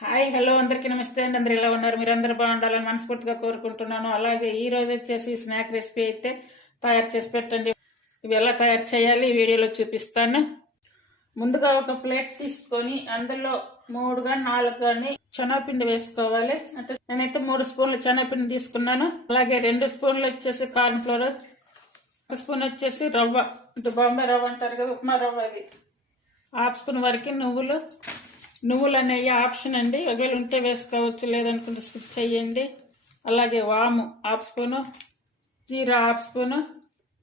Hi hello అందరికీ నమస్తే అండి. అందరు ఎలా ఉన్నారు? మీరందరూ బాగుండాలని మనస్ఫూర్తిగా కోరుకుంటున్నాను. అలాగే ఈ రోజు వచ్చేసి స్నాక్ రెసిపీ అయితే తయారు చేసి పెట్టండి. ఇవి ఎలా తయారు చేయాలి ఈ వీడియోలో చూపిస్తాను. ముందుగా ఒక ప్లేట్ తీసుకొని అందులో 3 కానీ 4 కానీ శనగపిండి వేసుకోవాలి. అంటే నేనైతే 3 స్పూన్లు శనగపిండి తీసుకున్నాను. అలాగే 2 స్పూన్లు వచ్చేసి కార్న్ ఫ్లోర్, 1 స్పూన్ వచ్చేసి రవ్వ, అంటే బాంబే రవ్వ అంటారు కదా, ఉప్మా రవ్వ. అది 1/2 స్పూన్ వరకు నువ్వులు అనేవి ఆప్షన్ అండి. ఒకవేళ ఉంటే వేసుకోవచ్చు, లేదనుకుంటే స్కిప్ చేయండి. అలాగే వాము 1/2 స్పూను, జీరా 1/2 స్పూను,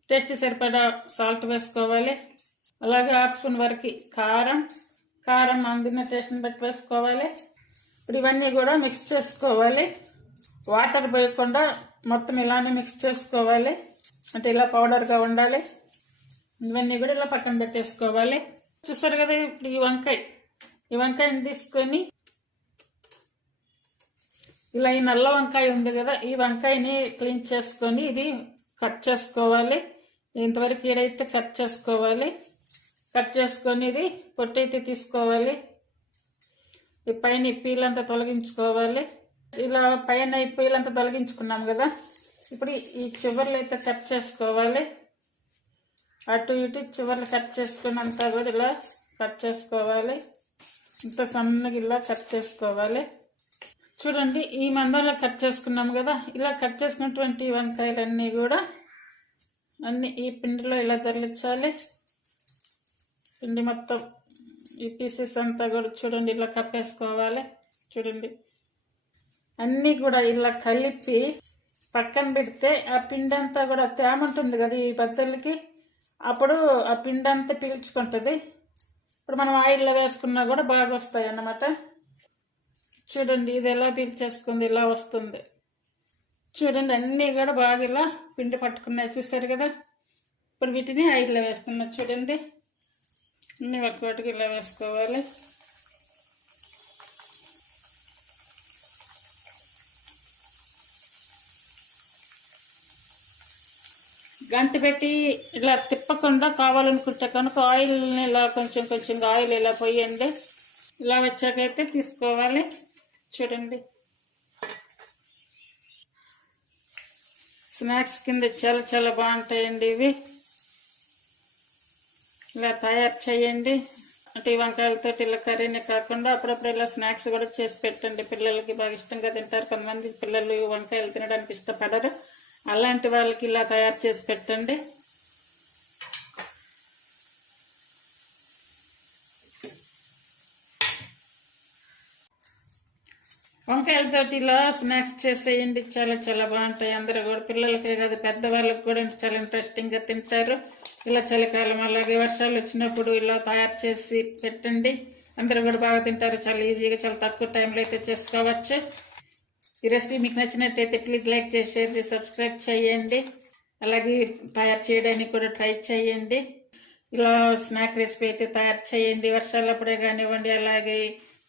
టేస్ట్ సరిపడా సాల్ట్ వేసుకోవాలి. అలాగే 1/2 స్పూన్ వరకు కారం అందిన టేస్ట్ని బట్టి వేసుకోవాలి. ఇప్పుడు ఇవన్నీ కూడా మిక్స్ చేసుకోవాలి. వాటర్ పోయకుండా మొత్తం ఇలానే మిక్స్ చేసుకోవాలి. అంటే ఇలా పౌడర్గా ఉండాలి. ఇవన్నీ కూడా ఇలా పక్కన పెట్టేసుకోవాలి. చూసారు కదా, ఇప్పుడు ఈ వంకాయని తీసుకొని ఇలా ఈ నల్ల వంకాయ ఉంది కదా, ఈ వంకాయని క్లీన్ చేసుకొని ఇది కట్ చేసుకోవాలి. ఇంతవరకు ఈడైతే కట్ చేసుకోవాలి. కట్ చేసుకొని ఇది పొట్టయితే తీసుకోవాలి. ఈ పైన ఈ పీలంతా తొలగించుకోవాలి. ఇలా పైన ఈ పీలంతా తొలగించుకున్నాం కదా, ఇప్పుడు ఈ చివర్లు అయితే కట్ చేసుకోవాలి. అటు ఇటు చివర్లు కట్ చేసుకున్నంతా కూడా ఇలా కట్ చేసుకోవాలి. ఇంత సన్నగా ఇలా కట్ చేసుకోవాలి. చూడండి, ఈ మందంలో కట్ చేసుకున్నాము కదా, ఇలా కట్ చేసుకున్నటువంటి వంకాయలన్నీ కూడా అన్ని ఈ పిండిలో ఇలా తరలించాలి. పిండి మొత్తం ఈ పీసెస్ అంతా కూడా చూడండి ఇలా కప్పేసుకోవాలి. చూడండి, అన్నీ కూడా ఇలా కలిపి పక్కన పెడితే ఆ పిండి అంతా కూడా తేమ ఉంటుంది కదా ఈ బద్దలకి, అప్పుడు ఆ పిండి అంతా పీల్చుకుంటుంది. ఇప్పుడు మనం ఆయిల్లో వేసుకున్నా కూడా బాగా వస్తాయి అన్నమాట. చూడండి, ఇది ఎలా పీల్చేసుకుంది, ఇలా వస్తుంది. చూడండి, అన్నీ కూడా బాగా ఇలా పిండి పట్టుకున్నాయి. చూసారు కదా, ఇప్పుడు వీటిని ఆయిల్లో వేస్తున్నా. చూడండి, అన్నీ ఒక్కొక్కటికి ఇలా వేసుకోవాలి. గంట పెట్టి ఇలా తిప్పకుండా కావాలనుకుంటే కనుక ఆయిల్ని ఇలా కొంచెం ఆయిల్ ఇలా పోయండి. ఇలా వచ్చాకైతే తీసుకోవాలి. చూడండి, స్నాక్స్ కింద చాలా బాగుంటాయండి ఇవి. ఇలా తయారు చేయండి. అంటే ఈ వంకాయలతో ఇలా కర్రీనే కాకుండా అప్పుడప్పుడు ఇలా స్నాక్స్ కూడా చేసి పెట్టండి. పిల్లలకి బాగా ఇష్టంగా తింటారు. కొంతమంది పిల్లలు వంకాయలు తినడానికి ఇష్టపడరు. అలాంటి వాళ్ళకి ఇలా తయారు చేసి పెట్టండి. వంకాయలతో ఇలా స్నాక్స్ చేసేయండి. చాలా బాగుంటాయి. అందరూ కూడా పిల్లలకే కాదు పెద్దవాళ్ళకి కూడా చాలా ఇంట్రెస్టింగ్గా తింటారు. ఇలా చలికాలం అలాగే వర్షాలు వచ్చినప్పుడు ఇలా తయారు చేసి పెట్టండి. అందరూ కూడా బాగా తింటారు. చాలా ఈజీగా చాలా తక్కువ టైంలో అయితే చేసుకోవచ్చు. ఈ రెసిపీ మీకు నచ్చినట్టయితే ప్లీజ్ లైక్ చేసి, షేర్ చేసి, సబ్స్క్రైబ్ చేయండి. అలాగే తయారు చేయడానికి కూడా ట్రై చేయండి. ఇలా స్నాక్ రెసిపీ అయితే తయారు చేయండి. వర్షాలప్పుడే కానివ్వండి, అలాగే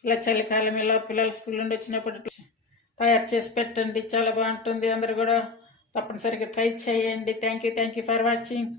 ఇలా చలికాలం ఇలా పిల్లలు స్కూల్ నుండి వచ్చినప్పుడు తయారు చేసి పెట్టండి. చాలా బాగుంటుంది. అందరూ కూడా తప్పనిసరిగా ట్రై చేయండి. Thank you for watching.